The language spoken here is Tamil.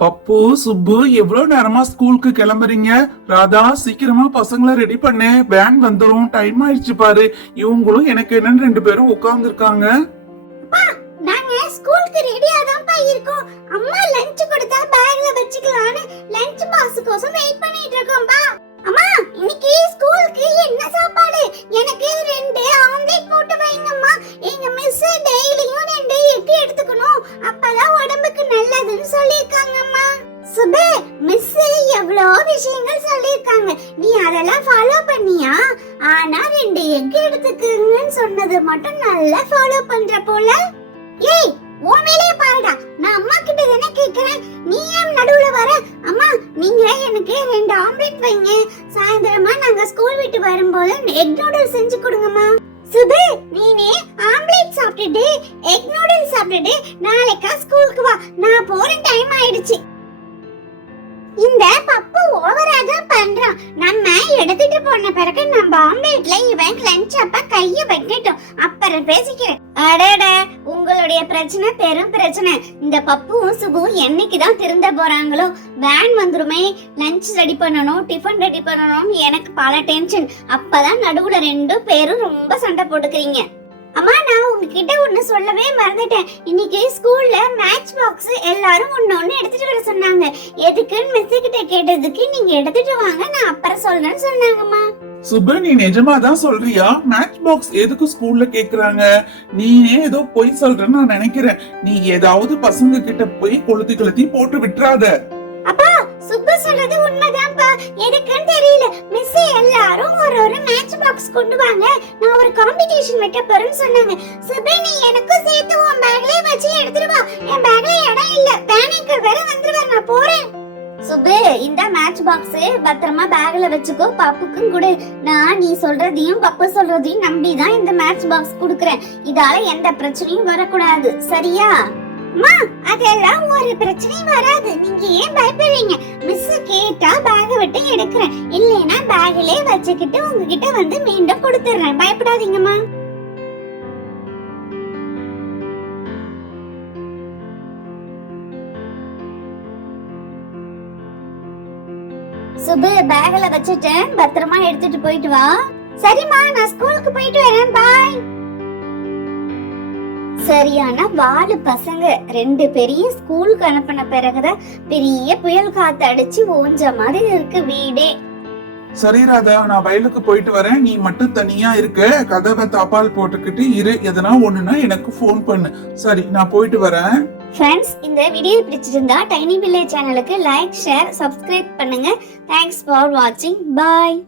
பப்பு சுப்பு எவ்வளவு நேரமா ஸ்கூலுக்கு கிளம்புறீங்க? ராதா சீக்கிரமா பசங்களை ரெடி பண்ணு, வேன் வந்துரும், டைம் ஆயிடுச்சு பாரு. இவங்களும் எனக்கு என்னன்னு 2 பேரும் உட்கார்ந்து இருக்காங்க. நாங்க ஸ்கூலுக்கு ரெடியா தான் இருக்கோம். அம்மா லஞ்ச் கொடுத்தா பேக்ல வச்சுக்கலாம்னு லஞ்ச் பாக்ஸ் கோசம் வெயிட் பண்ணிட்டு இருக்கோம்பா. அம்மா இன்னைக்கு ஸ்கூலுக்கு என்ன சாப்பாடு? எனக்கு 2 ஆம்லெட் போட்டு வைங்கம்மா. எங்க மிஸ் டெய்லியும் 2 எக் எடுத்துக்கணும், அப்பதான் உடம்புக்கு நல்லதுன்னு சொல்லிருக்காங்கம்மா. சுபே, மிஸ் எவ்வளோ விஷயங்கள் சொல்லிருக்காங்க, நீ அதெல்லாம் ஃபாலோ பண்ணியா? ஆனா 2 எக் எடுத்துக்கங்கன்னு சொன்னது மட்டும் நல்லா ஃபாலோ பண்ற போல. ஏய், உன் வேலைய பாருடா. நான் அம்மா கிட்ட தானே கேக்குறேன், நீ ஏன் நடுவுல வர? அம்மா நீங்க எனக்கு 2 ஆம்லெட் வைங்க, சாயந்தரமா நாங்க ஸ்கூல் விட்டு வரும்போது எக் நூடுல்ஸ் செஞ்சு கொடுங்கம்மா. சுபு, நீனே ஆம்லெட் சாப்பிட்டுட்டு எக் நூடுல்ஸ் சாப்பிட்டுட்டு நாளைக்கா ஸ்கூலுக்கு வா, நான் போற டைம் ஆயிடுச்சு. இந்த பப்பு ஓவரா தான் பண்றான். நம்ம எடுத்துட்டு போன பிறகு நம்ம ஆம்லெட்ல இவன் லஞ்ச் அப்ப கைய வைக்கட்டும், அப்புறம் பேசிக்கிறேன். அடடா, உங்களுடைய பிரச்சனை பெரும் பிரச்சனை. இந்த பப்புவும் சுபுவும் என்னைக்குதான் திருந்த போறாங்களோ. வேன் வந்துருமே, லஞ்ச் ரெடி பண்ணணும், டிஃபன் ரெடி பண்ணணும், எனக்கு பல டென்ஷன். அப்பதான் நடுவுல 2 பேரும் ரொம்ப சண்டை போட்டுக்கிறீங்க. அம்மா, நான் உங்ககிட்ட ஒண்ணு சொல்லவே மறந்துட்டேன். இன்னைக்கு ஸ்கூல்ல மேட்ச் பாக்ஸ் எல்லாரும் ஒண்ணு எடுத்துட்டு வர சொன்னாங்க. எதுக்குன்னு மிஸ் கிட்ட கேட்டதுக்கு நீங்க எடுத்துட்டு வாங்க, நான் அப்புறம் சொல்றேன்னு சொன்னாங்கம்மா. சுபு, நீ நிஜமா தான் சொல்றியா? மேட்ச் பாக்ஸ் எதுக்கு ஸ்கூல்ல கேக்குறாங்க? நீனே ஏதோ பொய் சொல்றேன்னு நான் நினைக்கிறேன். நீ ஏதாவது பசங்க கிட்ட போய் கொளுத்தி போட்டு விட்டுறாத. அப்பா, சுப்பு சொல்றது உண்மைதான்ப்பா. எதுக்குன்னு தெரியல, மிஸ் எல்லாரும் ஒரு மேட்ச் பாக்ஸ் கொண்டு வாங்க, நான் ஒரு காம்படிஷன் வைக்க போறேன்னு சொன்னாங்க. சுப்பு, நீ எனக்கும் சேர்த்து உன் பேக்லயே வச்சு எடுத்துட்டு வா. என் பேக்ல இடம் இல்ல, பேனிக்கர் வேற வந்துருவார், நான் போறேன். சுப்பு, இந்த மேட்ச் பாக்ஸ் பத்திரமா பேக்ல வச்சுக்கோ, பப்புக்கும் கொடு. நான் நீ சொல்றதையும் பப்பு சொல்றதையும் நம்பிதான் இந்த மேட்ச் பாக்ஸ் குடுக்கறேன். இதால எந்த பிரச்சனையும் வரக்கூடாது, சரியா? அம்மா, அதெல்லாம் ஒரு பிரச்சனையும் வராது, நீங்க ஏன் பயப்படுறீங்க? மிஸ் கேட்டா பேக விட்டு எடுக்கிறேன், இல்லைன்னா பேக்லயே வச்சுக்கிட்டு உங்ககிட்ட வந்து மீண்டும் கொடுத்துறேன். பயப்படாதீங்கம்மா. சுபு, பேக்ல வச்சுட்டேன், பத்திரமா எடுத்துட்டு போயிட்டு வா. சரிம்மா, நான் ஸ்கூலுக்கு போயிட்டு வரேன், பாய். சரியான வாழு பசங்க 2 பேரையும் ஸ்கூலுக்கு அனுப்பின பிறகுதான் பெரிய புயல் காத்து அடிச்சு ஓஞ்ச மாதிரி இருக்கு வீடே. சரி ராதா, நான் வயலுக்கு போயிட்டு வரேன். நீ மட்டும் தனியா இருக்க, கதவை தாப்பால் போட்டுக்கிட்டு இரு. எதனா ஒண்ணுனா எனக்கு போன் பண்ணு. சரி, நான் போயிட்டு வரேன். ஃப்ரெண்ட்ஸ், இந்த வீடியோ பிடிச்சிருந்தா டைனி வில்லேஜ் சேனலுக்கு லைக், ஷேர், சப்ஸ்கிரைப் பண்ணுங்க. தேங்க்ஸ் ஃபார் வாட்சிங். பாய்.